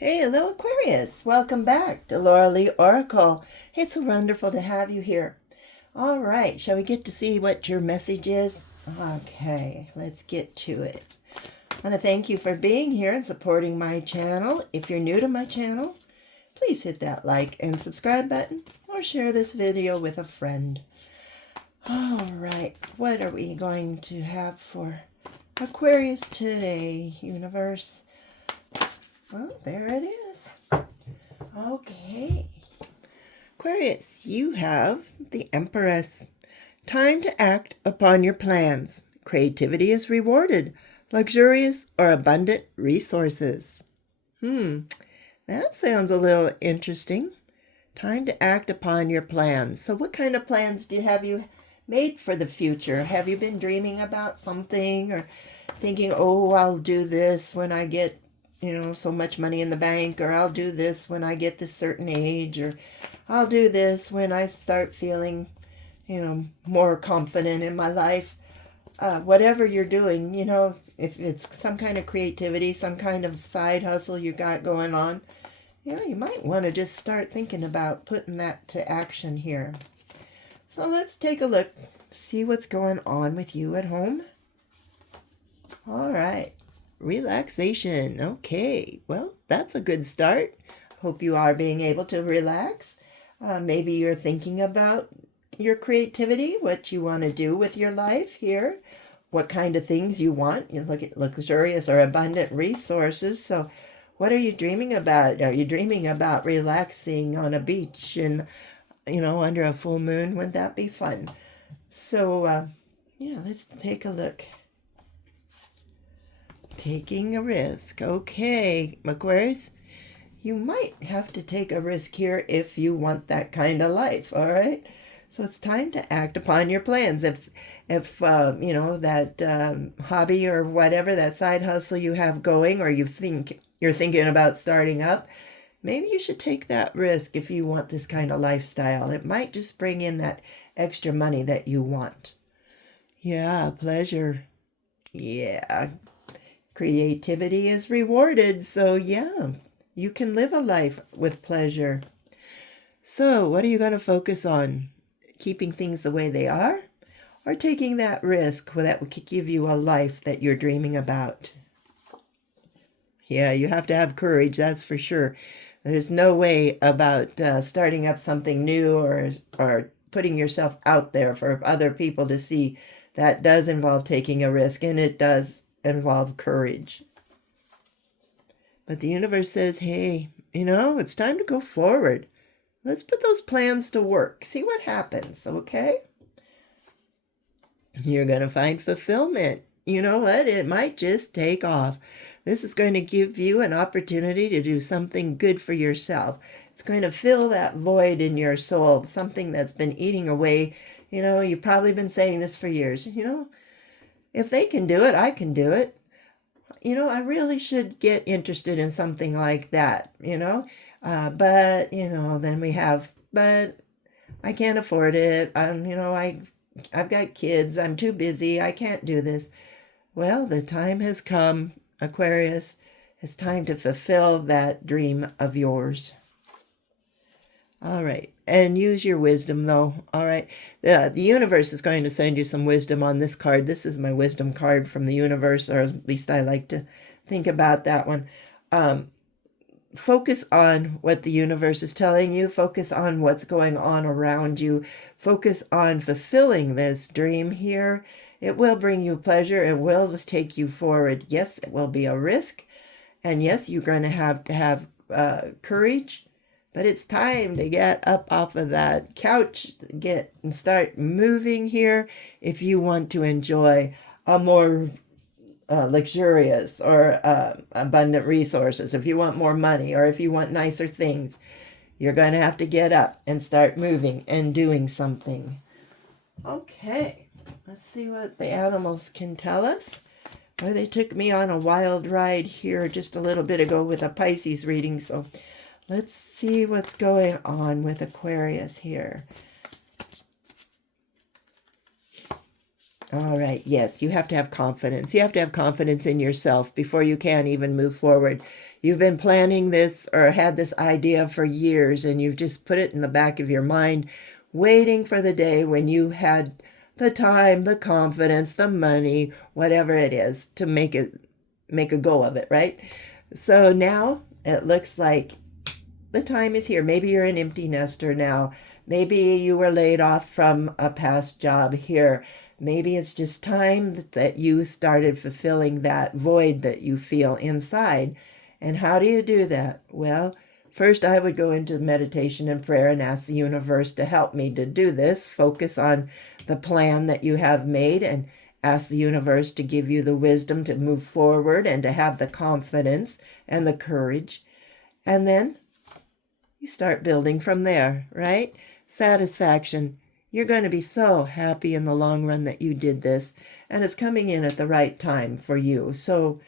Hey, hello Aquarius. Welcome back to Laura Lee Oracle. It's so wonderful to have you here. All right, shall we get to see what your message is? Okay, let's get to it. I want to thank you for being here and supporting my channel. If you're new to my channel, please hit that like and subscribe button or share this video with a friend. All right, what are we going to have for Aquarius today, universe? Well, there it is. Okay. Aquarius, you have the Empress. Time to act upon your plans. Creativity is rewarded. Luxurious or abundant resources. That sounds a little interesting. Time to act upon your plans. So what kind of plans have you made for the future? Have you been dreaming about something or thinking, oh, I'll do this when I get so much money in the bank, or I'll do this when I get this certain age, or I'll do this when I start feeling, more confident in my life. Whatever you're doing, if it's some kind of creativity, some kind of side hustle you got going on, you might want to just start thinking about putting that to action here. So let's take a look, see what's going on with you at home. All right. Relaxation. Okay, well, that's a good start. Hope you are being able to relax. Maybe you're thinking about your creativity, what you want to do with your life here, what kind of things you want. You look at luxurious or abundant resources. So what are you dreaming about? Are you dreaming about relaxing on a beach and, under a full moon? Wouldn't that be fun? So, yeah, let's take a look. Taking a risk. Okay, Aquarius, you might have to take a risk here if you want that kind of life, all right? So it's time to act upon your plans. If that hobby or whatever, that side hustle you have going, or you're thinking about starting up, maybe you should take that risk if you want this kind of lifestyle. It might just bring in that extra money that you want. Yeah, pleasure. Yeah. Creativity is rewarded, so yeah, you can live a life with pleasure. So what are you going to focus on? Keeping things the way they are, or taking that risk that would give you a life that you're dreaming about? Yeah, you have to have courage, that's for sure. There's no way about starting up something new or putting yourself out there for other people to see. That does involve taking a risk, and it does involve courage. But the universe says, hey, it's time to go forward. Let's put those plans to work. See what happens, okay? You're going to find fulfillment. You know what? It might just take off. This is going to give you an opportunity to do something good for yourself. It's going to fill that void in your soul, something that's been eating away. You've probably been saying this for years. If they can do it, I can do it. I really should get interested in something like that, but, then we have, but I can't afford it. I've got kids. I'm too busy. I can't do this. Well, the time has come, Aquarius. It's time to fulfill that dream of yours. All right. And use your wisdom, though. All right. The universe is going to send you some wisdom on this card. This is my wisdom card from the universe, or at least I like to think about that one. Focus on what the universe is telling you. Focus on what's going on around you. Focus on fulfilling this dream here. It will bring you pleasure. It will take you forward. Yes, it will be a risk. And yes, you're going to have courage. But it's time to get up off of that couch, and start moving here if you want to enjoy a more luxurious or abundant resources. If you want more money, or if you want nicer things, you're going to have to get up and start moving and doing something. Okay, let's see what the animals can tell us. Well, they took me on a wild ride here just a little bit ago with a Pisces reading, so let's see what's going on with Aquarius here. All right. Yes, you have to have confidence. You have to have confidence in yourself before you can even move forward. You've been planning this or had this idea for years, and you've just put it in the back of your mind, waiting for the day when you had the time, the confidence, the money, whatever it is, to make a go of it, right? So now it looks like the time is here. Maybe you're an empty nester now. Maybe you were laid off from a past job here. Maybe it's just time that you started fulfilling that void that you feel inside. And how do you do that? Well, first I would go into meditation and prayer and ask the universe to help me to do this. Focus on the plan that you have made and ask the universe to give you the wisdom to move forward and to have the confidence and the courage. And then you start building from there, right? Satisfaction. You're going to be so happy in the long run that you did this, and it's coming in at the right time for you. So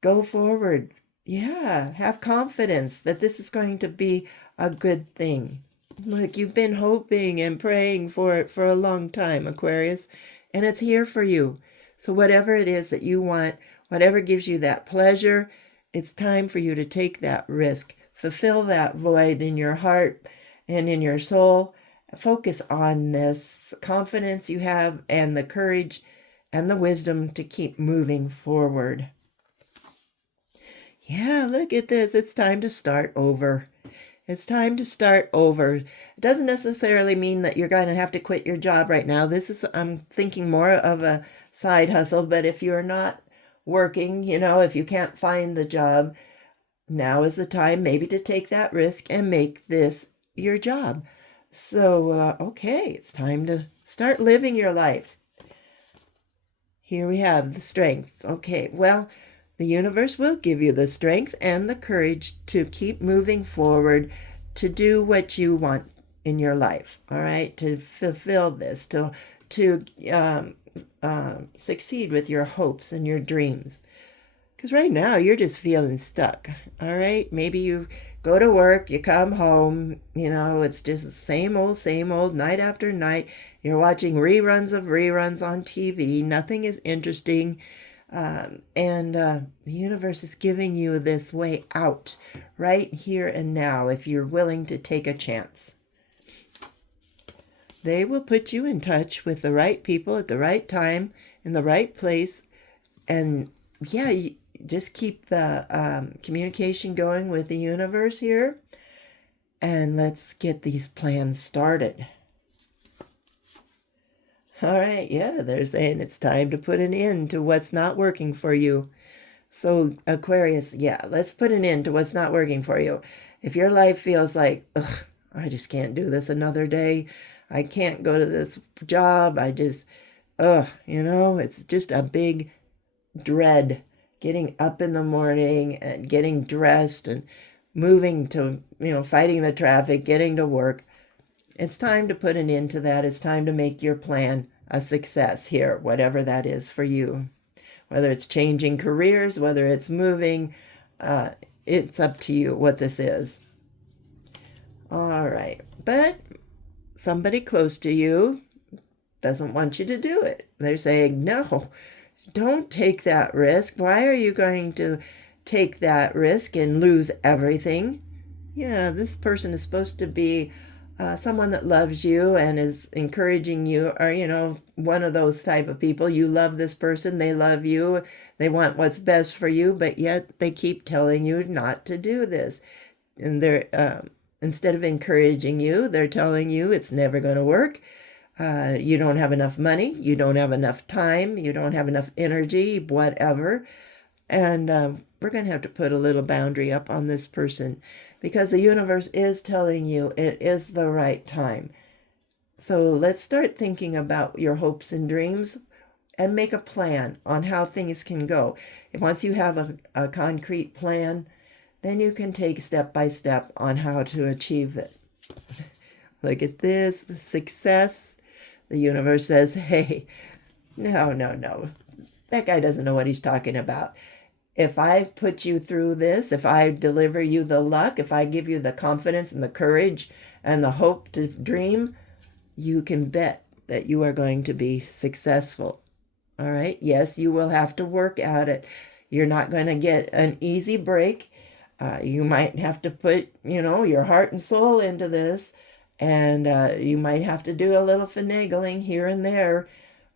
go forward. Yeah, have confidence that this is going to be a good thing. Look, you've been hoping and praying for it for a long time, Aquarius, and it's here for you. So whatever it is that you want, whatever gives you that pleasure, it's time for you to take that risk. Fulfill that void in your heart and in your soul. Focus on this confidence you have and the courage and the wisdom to keep moving forward. Yeah, look at this. It's time to start over. It's time to start over. It doesn't necessarily mean that you're going to have to quit your job right now. This is, I'm thinking more of a side hustle, but if you're not working, if you can't find the job, now is the time maybe to take that risk and make this your job. So, okay, it's time to start living your life. Here we have the strength. Okay, well, the universe will give you the strength and the courage to keep moving forward, to do what you want in your life, all right? To fulfill this, to succeed with your hopes and your dreams. Because right now you're just feeling stuck, all right? Maybe you go to work, you come home, it's just the same old, night after night. You're watching reruns on TV. Nothing is interesting. And the universe is giving you this way out right here and now if you're willing to take a chance. They will put you in touch with the right people at the right time in the right place. And yeah, just keep the communication going with the universe here. And let's get these plans started. All right, yeah, they're saying it's time to put an end to what's not working for you. So Aquarius, yeah, let's put an end to what's not working for you. If your life feels like, ugh, I just can't do this another day. I can't go to this job. It's just a big dread. Getting up in the morning and getting dressed and moving to, fighting the traffic, getting to work. It's time to put an end to that. It's time to make your plan a success here, whatever that is for you. Whether it's changing careers, whether it's moving, it's up to you what this is. All right. But somebody close to you doesn't want you to do it. They're saying, no, don't take that risk. Why are you going to take that risk and lose everything? Yeah, this person is supposed to be someone that loves you and is encouraging you, or, one of those type of people. You love this person, they love you, they want what's best for you, but yet they keep telling you not to do this. And they're, instead of encouraging you, they're telling you it's never going to work. You don't have enough money, you don't have enough time, you don't have enough energy, whatever. And we're going to have to put a little boundary up on this person because the universe is telling you it is the right time. So let's start thinking about your hopes and dreams and make a plan on how things can go. And once you have a concrete plan, then you can take step by step on how to achieve it. Look at this, success. The universe says, hey, no. That guy doesn't know what he's talking about. If I put you through this, if I deliver you the luck, if I give you the confidence and the courage and the hope to dream, you can bet that you are going to be successful. All right. Yes, you will have to work at it. You're not going to get an easy break. You might have to put, your heart and soul into this, and you might have to do a little finagling here and there.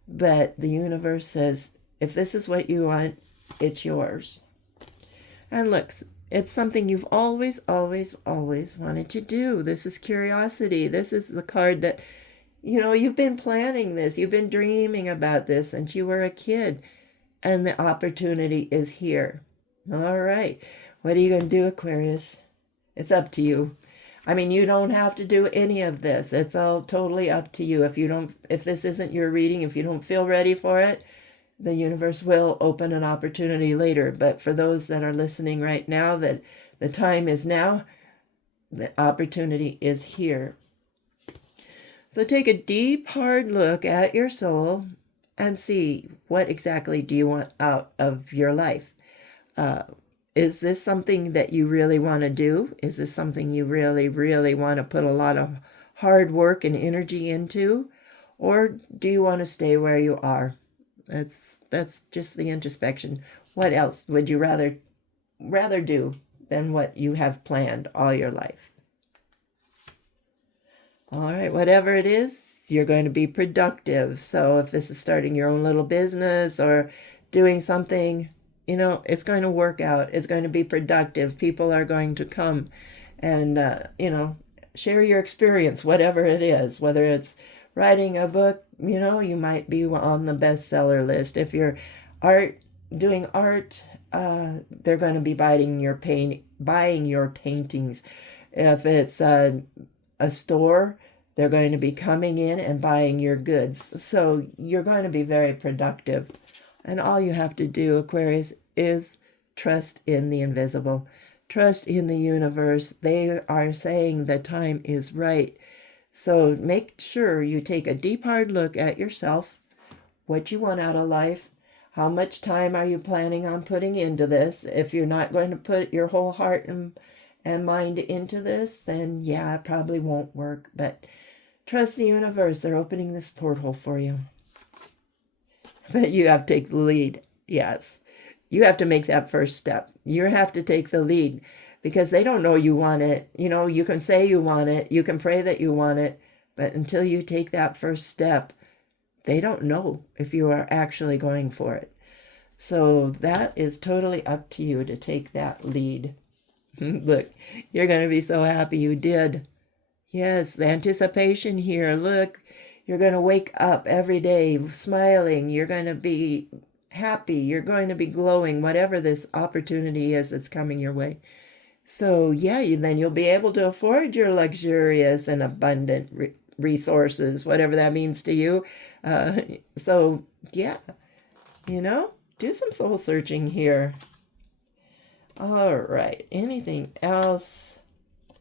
But the universe says, if this is what you want, it's yours. And look, it's something you've always, always, always wanted to do. This is curiosity. This is the card that, you've been planning this. You've been dreaming about this since you were a kid. And the opportunity is here. All right. What are you going to do, Aquarius? It's up to you. I mean, you don't have to do any of this. It's all totally up to you. If this isn't your reading, if you don't feel ready for it, the universe will open an opportunity later. But for those that are listening right now, that the time is now, the opportunity is here. So take a deep, hard look at your soul and see, what exactly do you want out of your life? Is this something that you really want to do? Is this something you really, really want to put a lot of hard work and energy into? Or do you want to stay where you are? That's just the introspection. What else would you rather do than what you have planned all your life? All right, whatever it is, you're going to be productive. So if this is starting your own little business or doing something, it's going to work out. It's going to be productive. People are going to come and, share your experience, whatever it is, whether it's writing a book, you might be on the bestseller list. If you're doing art, they're going to be buying your paintings. If it's a store, they're going to be coming in and buying your goods. So you're going to be very productive. And all you have to do, Aquarius, is trust in the invisible. Trust in the universe. They are saying the time is right. So make sure you take a deep, hard look at yourself, what you want out of life, how much time are you planning on putting into this. If you're not going to put your whole heart and mind into this, then yeah, it probably won't work. But trust the universe. They're opening this portal for you. But you have to take the lead. Yes. You have to make that first step. You have to take the lead because they don't know you want it. You can say you want it. You can pray that you want it. But until you take that first step, they don't know if you are actually going for it. So that is totally up to you to take that lead. Look, you're going to be so happy you did. Yes, the anticipation here. Look, you're going to wake up every day smiling. You're going to be happy. You're going to be glowing, whatever this opportunity is that's coming your way. So yeah, then you'll be able to afford your luxurious and abundant resources, whatever that means to you. So yeah, do some soul searching here. All right. Anything else?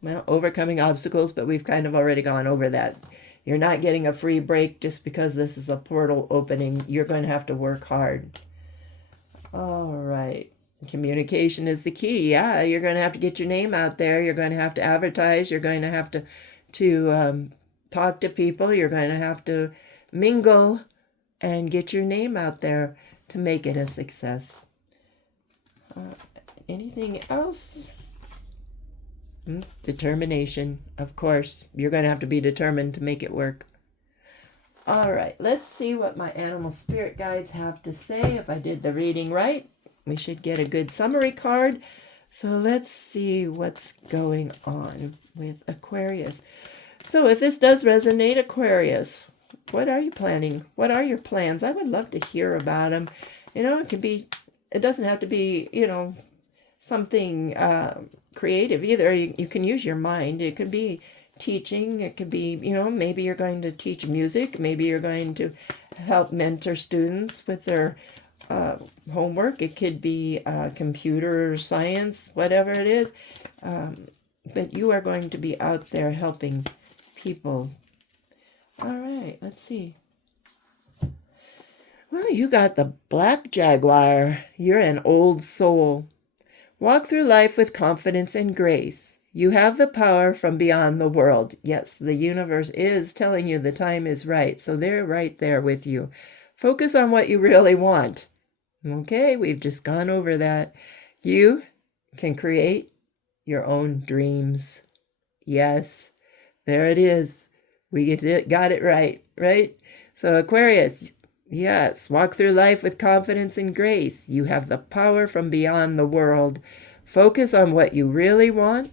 Well, overcoming obstacles, but we've kind of already gone over that. You're not getting a free break just because this is a portal opening. You're going to have to work hard. All right. Communication is the key. Yeah, you're going to have to get your name out there. You're going to have to advertise. You're going to have to talk to people. You're going to have to mingle and get your name out there to make it a success. Anything else? Determination, of course. You're going to have to be determined to make it work. All right, let's see what my animal spirit guides have to say. If I did the reading right, we should get a good summary card. So let's see what's going on with Aquarius. So if this does resonate, Aquarius, what are you planning? What are your plans? I would love to hear about them. It doesn't have to be, something creative either. You can use your mind. It could be teaching. It could be, maybe you're going to teach music. Maybe you're going to help mentor students with their homework. It could be computer science, whatever it is. But you are going to be out there helping people. All right, let's see. Well, you got the Black Jaguar. You're an old soul. Walk through life with confidence and grace. You have the power from beyond the world. Yes, the universe is telling you the time is right, so they're right there with you. Focus on what you really want. Okay, we've just gone over that. You can create your own dreams. Yes, there it is. We got it right, right? So Aquarius, yes, walk through life with confidence and grace. You have the power from beyond the world. Focus on what you really want.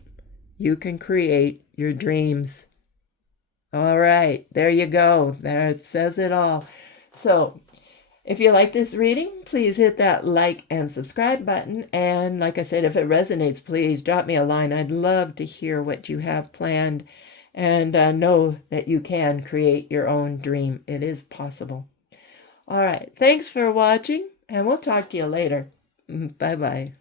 You can create your dreams. All right, there you go. There it says it all. So if you like this reading, please hit that like and subscribe button. And like I said, if it resonates, please drop me a line. I'd love to hear what you have planned, and know that you can create your own dream. It is possible. All right. Thanks for watching, and we'll talk to you later. Bye-bye.